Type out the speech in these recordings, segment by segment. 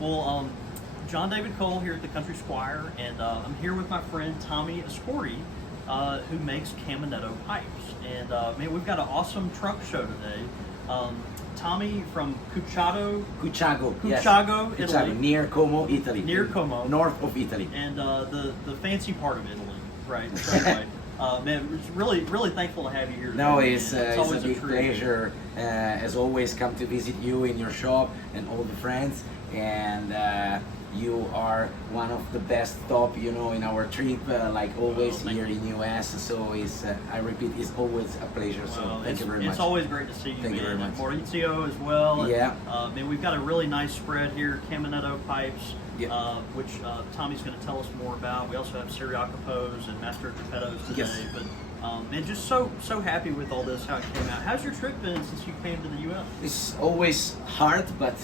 Well, John David Cole here at the Country Squire, and I'm here with my friend Tommi Ascorti, who makes Caminetto Pipes. And man, we've got an awesome truck show today. Tommi from Cucciago, Cucciago, yes. Italy. Near Como, Italy. Near Como. North of Italy. And the fancy part of Italy, right? Right. Man, it's really thankful to have you here. No, today, it's always a big treat. pleasure. As always, come to visit you in your shop and all the friends. And you are one of the best top, in our trip, like always here in US. So it's, I repeat, it's always a pleasure. So thank you very much. It's always great to see you, Thank you very much. Maurizio as well. Yeah. Man, we've got a really nice spread here, Caminetto Pipes, Yeah. which Tommy's going to tell us more about. We also have Siriacopos and Master Geppettos today. Yes. But man, just so happy with all this, how it came out. How's your trip been since you came to the U.S.? It's always hard, but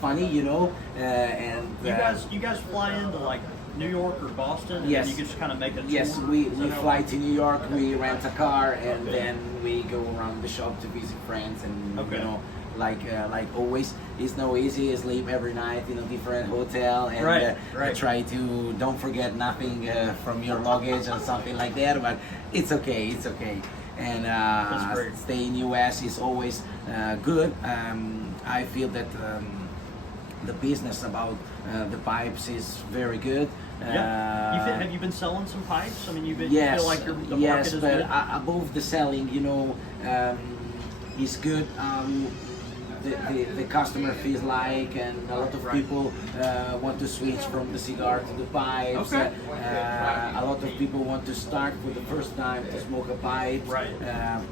funny, and You guys fly into like New York or Boston, yes. and you just kind of make a tour? Yes, we fly to New York, we rent a car, and then we go around the shop to visit friends, and like always, it's no easy. Sleep every night in a different hotel, and try to don't forget nothing from your luggage or something like that. But it's okay, it's okay. And stay in US is always good. I feel that the business about the pipes is very good. Have you been selling some pipes? I mean, you feel like the market yes, is but good? Above the selling, is good. The customer feels like, and a lot of people want to switch from the cigar to the pipes. Okay. A lot of people want to start for the first time to smoke a pipe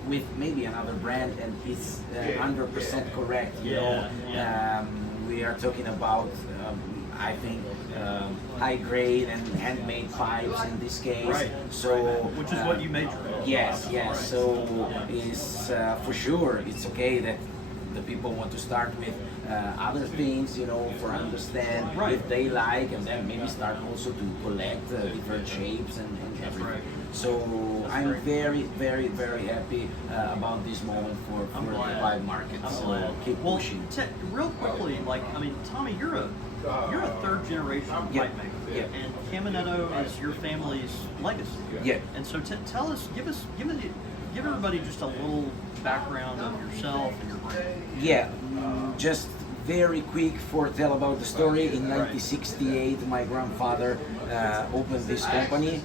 with maybe another brand, and it's 100% correct. We are talking about, I think, high grade and handmade pipes in this case. So, which is what you major in. Yes. So it's for sure it's okay that the people want to start with other things, for understand if they like, and then maybe start also to collect different shapes and everything. So I'm very, very, very happy about this moment for the pipe market. So keep pushing. Real quickly, Tommi, you're a third generation pipe maker, and Caminetto is your family's legacy. Yeah. And so tell us, give everybody just a little background of yourself and your brand. Yeah, just very quick for tell about the story. In 1968, my grandfather opened this company,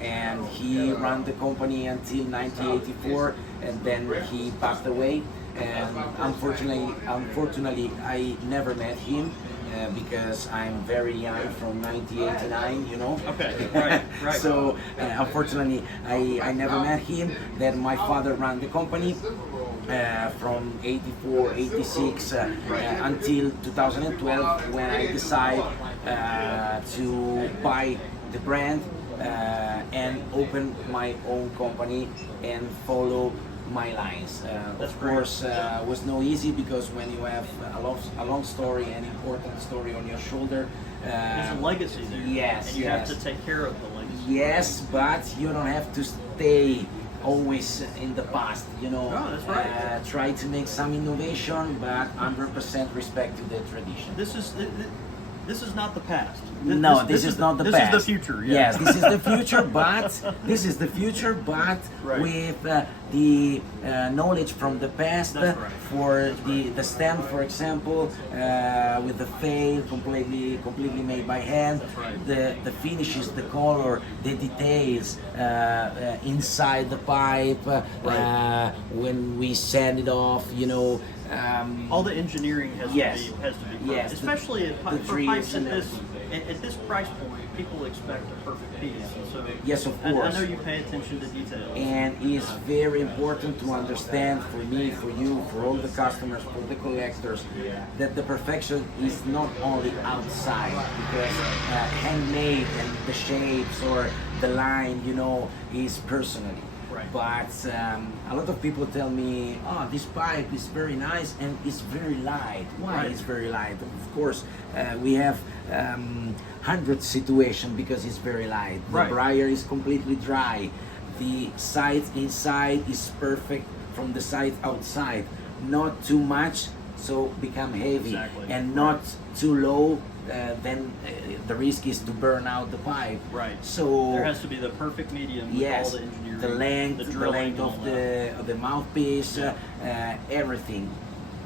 and he ran the company until 1984, and then he passed away. And unfortunately, I never met him. Because I'm very young, from 1989, Okay, right. So unfortunately, I never met him. Then my father ran the company from 84, 86 until 2012, when I decided to buy the brand and open my own company and follow my lines. Of course, was no easy, because when you have a long story, an important story on your shoulder, there's a legacy there. Yes, and you have to take care of the legacy. Yes, but you don't have to stay always in the past. No, that's right. Try to make some innovation, but 100% respect to the tradition. This is not the past. This is not the past. This is the future. Yeah. Yes, this is the future, but with the knowledge from the past. For the stem, for example, with the fade completely made by hand. The finishes, the color, the details inside the pipe. When we send it off, all the engineering has to be perfect. Especially for pipes at this price point, people expect a perfect piece. So yes, of course. I know you pay attention to details. And it's very important to understand, for me, for you, for all the customers, for the collectors, that the perfection is not only outside, because handmade and the shapes or the line, is personally. But a lot of people tell me, oh, this pipe is very nice and it's very light. Why it's very light? Of course, we have 100 situations because it's very light. The briar is completely dry. The side inside is perfect from the side outside. Not too much so become heavy Exactly. and not too low. Then the risk is to burn out the pipe. Right. So there has to be the perfect medium with yes, all the engineering, the length, the the drilling, length and all of that. the mouthpiece, everything.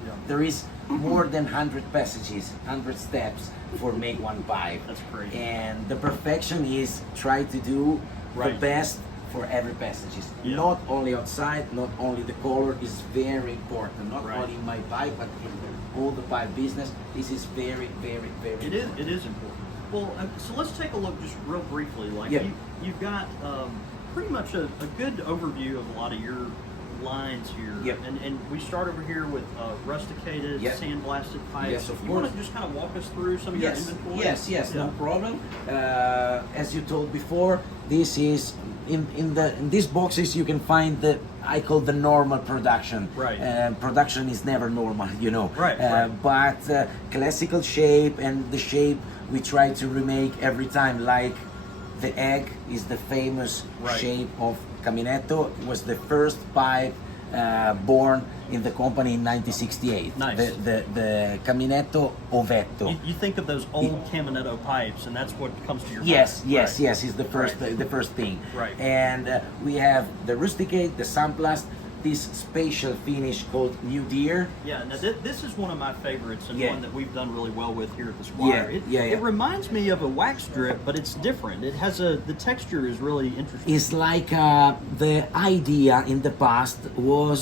Yeah. There is more than 100 passages, 100 steps for make one pipe. That's crazy. And the perfection is try to do the Right. best for every passages. Yeah. Not only outside, not only the color is very important. Not Right. only in my pipe, but in all the pipe business. This is very, very, very It is. important. It is important. Well, so let's take a look just real briefly. Like Yeah. you've got pretty much a good overview of a lot of your lines here. Yep. And we start over here with rusticated, Yep. sandblasted pipes. Yes, of You want course. to just kind of walk us through some of your Yes, inventory? yes, yes, Yeah. no problem. As you told before, this is in these boxes you can find the I call the normal production. Right. Production is never normal, you know. Right, right. But classical shape and the shape we try to remake every time. Like the egg is the famous Right. shape of Caminetto. It was the first pipe born in the company in 1968. Nice. The Caminetto Ovetto. You think of those old Caminetto pipes, and that's what comes to your Yes, mind. yes, Right. yes. Is the first Right. the first thing. Right. And we have the rusticate, the sandblast, this spatial finish called New Deer. Yeah, now this is one of my favorites and Yeah. one that we've done really well with here at the Squire. Yeah, It reminds me of a wax drip, but it's different. It has the texture is really interesting. It's like the idea in the past was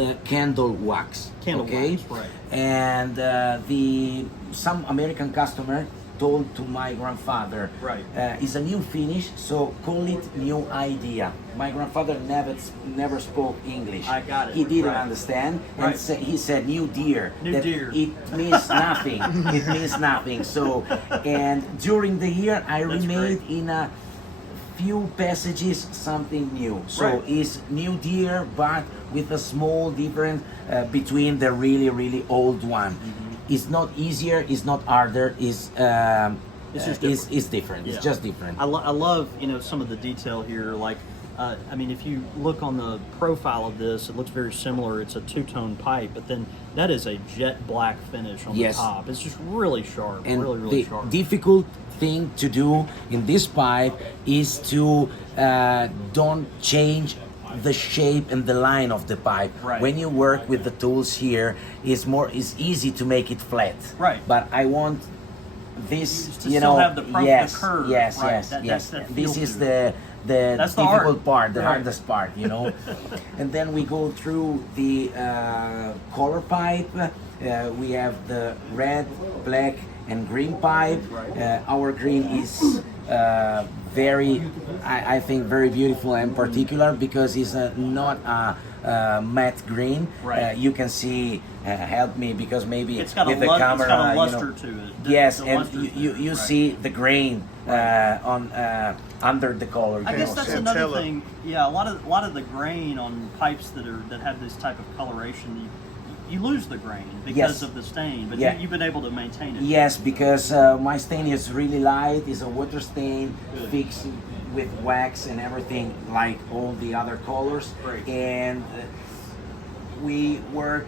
the candle wax. Candle okay? wax, right. And some American customer told to my grandfather, Right. It's a new finish, so call it new idea. My grandfather never spoke English. I got it. He didn't Right. understand, and Right. he said new deer. New That deer. It means nothing. It means nothing. So, and during the year, I That's remade great. in a few passages something new. So Right. it's new deer, but with a small difference between the really old one. Mm-hmm. It's not easier. It's not harder. It's just different. It's different. It's Yeah. just different. I love some of the detail here. Like, I mean, if you look on the profile of this, it looks very similar. It's a two-tone pipe, but then that is a jet black finish on Yes. the top. It's just really sharp, And really the sharp. difficult thing to do in this pipe is to don't change the shape and the line of the pipe. Right. When you work with the tools here, it's easy to make it flat. Right. But I want this, To you still know, have the yes, curve, yes, right. yes, That- yes. that This feel is to it. the That's the difficult art. part, the Right. hardest part, you know. And then we go through the color pipe. We have the red, black, and green pipe. Our green is very, I think, very beautiful and particular because it's not a matte green. Right. You can see. Help me because maybe It's got with a the camera, it's got a you know, luster to it. yes, The and luster to you it, right. see the grain on under the color. I guess that's another Centella. thing. Yeah, a lot of the grain on pipes that have this type of coloration, you lose the grain because Yes. of the stain, but Yeah. you've been able to maintain it. Yes, because my stain is really light. It's a water stain, Good. fixed with wax and everything like all the other colors. Great. And we work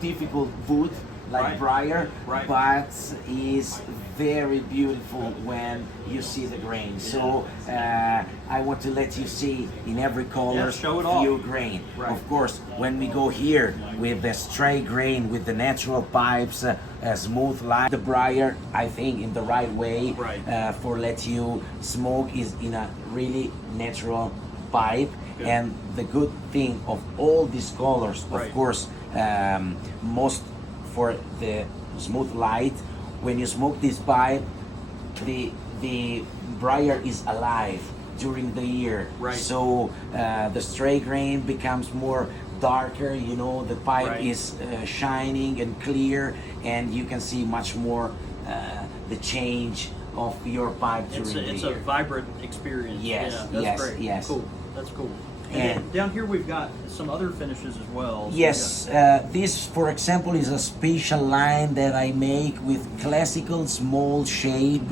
difficult wood like Right. briar, Right. but is very beautiful when you see the grain. So I want to let you see in every color show it off. few grain. Right. Of course, when we go here with the straight grain, with the natural pipes, smooth line, the briar, I think in the right way Right. for let you smoke is in a really natural pipe. Good. And the good thing of all these colors, Right. of course, most for the smooth light, when you smoke this pipe, the briar is alive during the year. Right. So the straight grain becomes more darker, you know, the pipe Right. is shining and clear, and you can see much more the change of your pipe during It's the a year. vibrant experience. Yes, yeah, that's yes, great. yes. Cool. That's cool. And And- then down here we've got some other finishes as well. So Yes, this, for example, is a special line that I make with classical small shape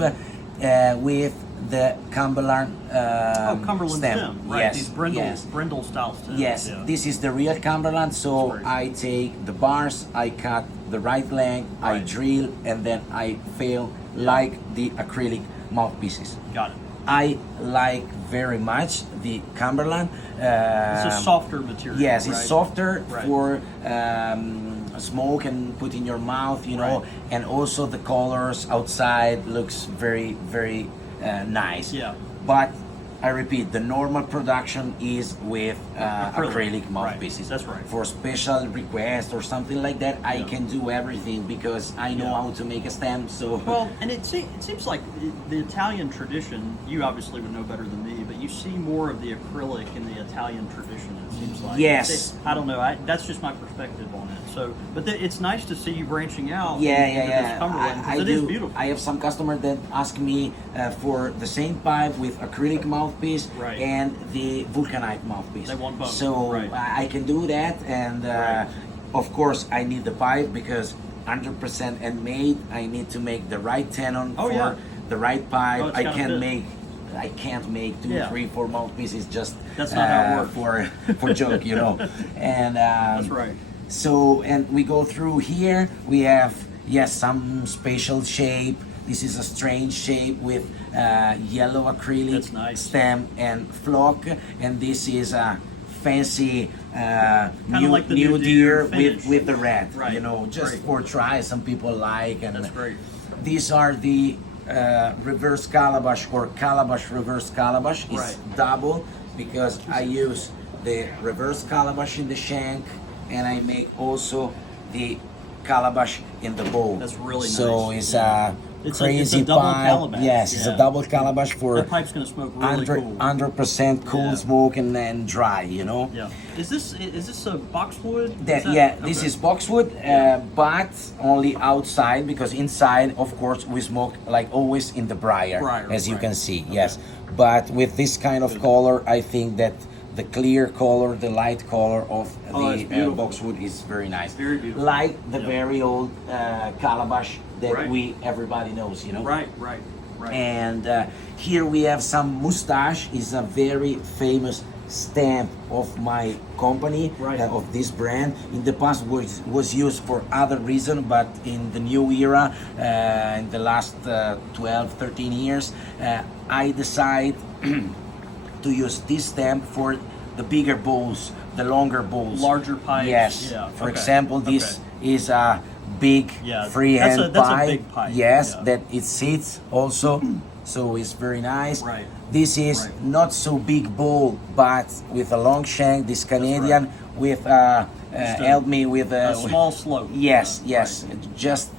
with the Cumberland Cumberland stem. Right. Yes, These brindle, yes. brindle style stems. Yes, Yeah. this is the real Cumberland. So That's I take the bars, I cut the right length, I Right. drill, and then I fill like the acrylic mouthpieces. Got it. I like very much the Cumberland. It's a softer material. Yes, it's right? softer Right. for smoke and put in your mouth, you know, Right. and also the colors outside looks very, very nice. Yeah. But I repeat, the normal production is with acrylic Right. mouthpieces. That's right. For special request or something like that, I Yeah. can do everything because I know Yeah. how to make a stamp. So Well, and it seems like the Italian tradition, you obviously would know better than me, but you see more of the acrylic in the Italian tradition, it seems like. Yes. I don't know, that's just my perspective on it. So, but it's nice to see you branching out yeah, into yeah, this yeah. Cumberland, I because it do. is beautiful. I have some customers that ask me for the same pipe with acrylic mouthpiece Right. and the vulcanite mouthpiece. They want both, So right. I can do that, and Right. of course I need the pipe because 100% handmade. I need to make the right tenon Oh, for yeah. the right pipe. Oh, it's I gotta can't fit. make. I can't make 2, Yeah. 3, 4 mouthpieces just That's not how it works. for joke, you know. And That's right. so, and we go through here, we have, yes, some special shape. This is a strange shape with yellow acrylic That's nice. stem and flock. And this is a fancy like the new new deer deer finish. with the red, Right. you know, just Great. for try. Some people like. And That's great. these are the reverse calabash or calabash reverse calabash. It's Right. double because I use the reverse calabash in the shank and I make also the calabash in the bowl. That's really so nice. it's Yeah. a It's crazy a double pipe. calabash. Yes, it's Yeah. a double calabash for That pipe's going to smoke really cool. 100% cool Yeah. smoke and dry, you know. Yeah. Is this a boxwood? That, Is yeah, this okay. is boxwood, but only outside because inside, of course, we smoke like always in the briar, as you right. can see. Yes, but with this kind of color, I think that the clear color, the light color of it's the beautiful. boxwood is very nice. Very beautiful. Like the Yep. very old calabash that Right. everybody knows, you know. Right. And here we have some mustache. Is a very famous stamp of my company, Right. of this brand. In the past was used for other reason, but in the new era, in the last 12, 13 years, I decide to use this stamp for the bigger bowls, the longer bowls. Larger pipes. Yes. Yeah. For okay. example, this Okay. is a big Yeah, freehand that's a pipe. big pipe, Yes, yeah. that it sits also, so it's very nice. Right. This is Right. not so big bowl, but with a long shank. This Canadian with Just help me with A small slope. Yes, Yeah, yes,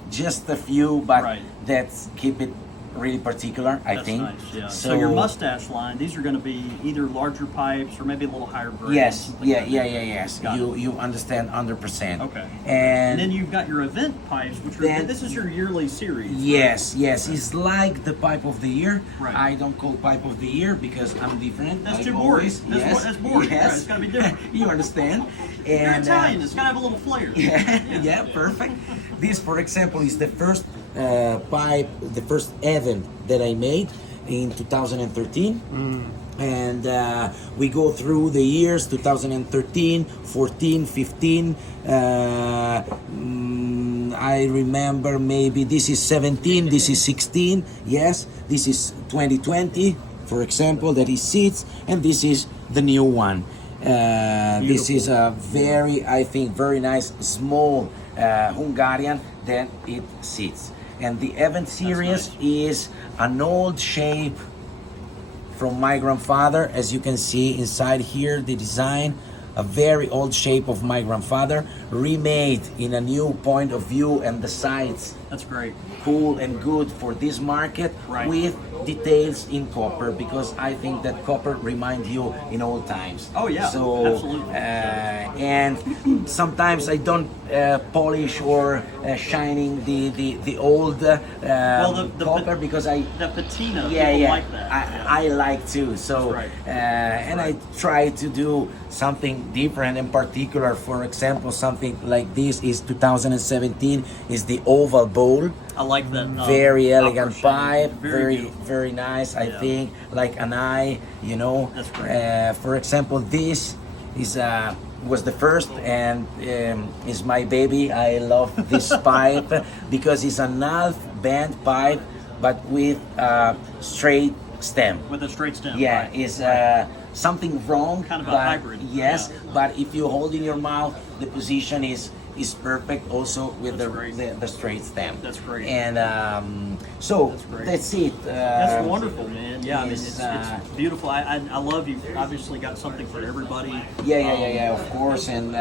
just a few, but Right. that's keep it really particular, I That's think. nice, yeah. So your mustache line, these are going to be either larger pipes or maybe a little higher grade. Yes, something yeah, like yeah, that. yeah, yes. Got You understand 100%. Okay. And And then you've got your event pipes, which are Then- this is your yearly series. yes, yes, it's like the pipe of the year. Right. I don't call pipe of the year because I'm different. That's like too boring. always. That's yes, that's boring. Yes, Right, it's got to be different. you understand? You're And Italian. It's got to have a little flair. yeah, perfect. This, for example, is the first pipe, the first event that I made in 2013. And we go through the years 2013, 14, 15. I remember maybe this is 17, this is 16. Yes, this is 2020, for example, that is seats, and this is the new one. This is a very, I think, very nice small Hungarian that it sits. And the event series nice. is an old shape from my grandfather. As you can see inside here, the design, a very old shape of my grandfather, remade in a new point of view, and the sides That's great. cool and good for this market, Right. with details in copper, because I think that copper reminds you in old times. Oh, yeah, So absolutely. and sometimes I don't polish or shining the old the copper because I The patina. yeah, people yeah. like that. I like to. So, That's right. and I try to do something something different in particular. For example, something like this is 2017 is the oval bowl. I like that. Very elegant opera pipe, shape. very beautiful. very nice. I Yeah. think like an eye, you know. That's great. For example, this is was the first and is my baby. I love this pipe because it's an half band pipe, but with straight stem. With a straight stem. Yeah, right. is something wrong. Kind of a but hybrid, Yes, yeah. but if you hold in your mouth, the position is perfect also with That's great. the straight stem. That's great. And so That's great. that's it. That's wonderful, man. Yeah, I mean, Yes, it's beautiful. I love you. Obviously, got something for everybody. Yeah, of course. And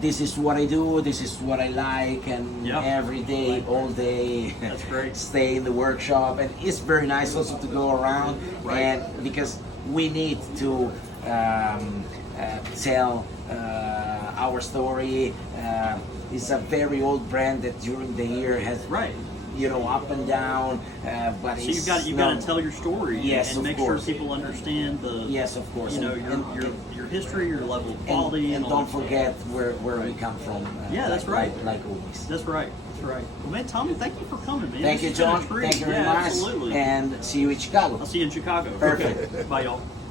this is what I do. This is what I like, and Yeah. every day, all day, That's great. stay in the workshop, and it's very nice also to go around, Right. and because we need to tell our story. It's a very old brand that during the year has Right. up and down, but So it's you've got to tell your story. Yes, and of make course. sure people understand the. Yes, of course. You know And- your history, your level of quality, and all don't that stuff. forget where we come from. Yeah, that's right. Like always. That's right. That's right. Well, man, Tommy, thank you for coming, man. Thank This you, has been a John. treat. Thank you very Yeah, much. Absolutely. And see you in Chicago. I'll see you in Chicago. Perfect. Okay. Bye, y'all.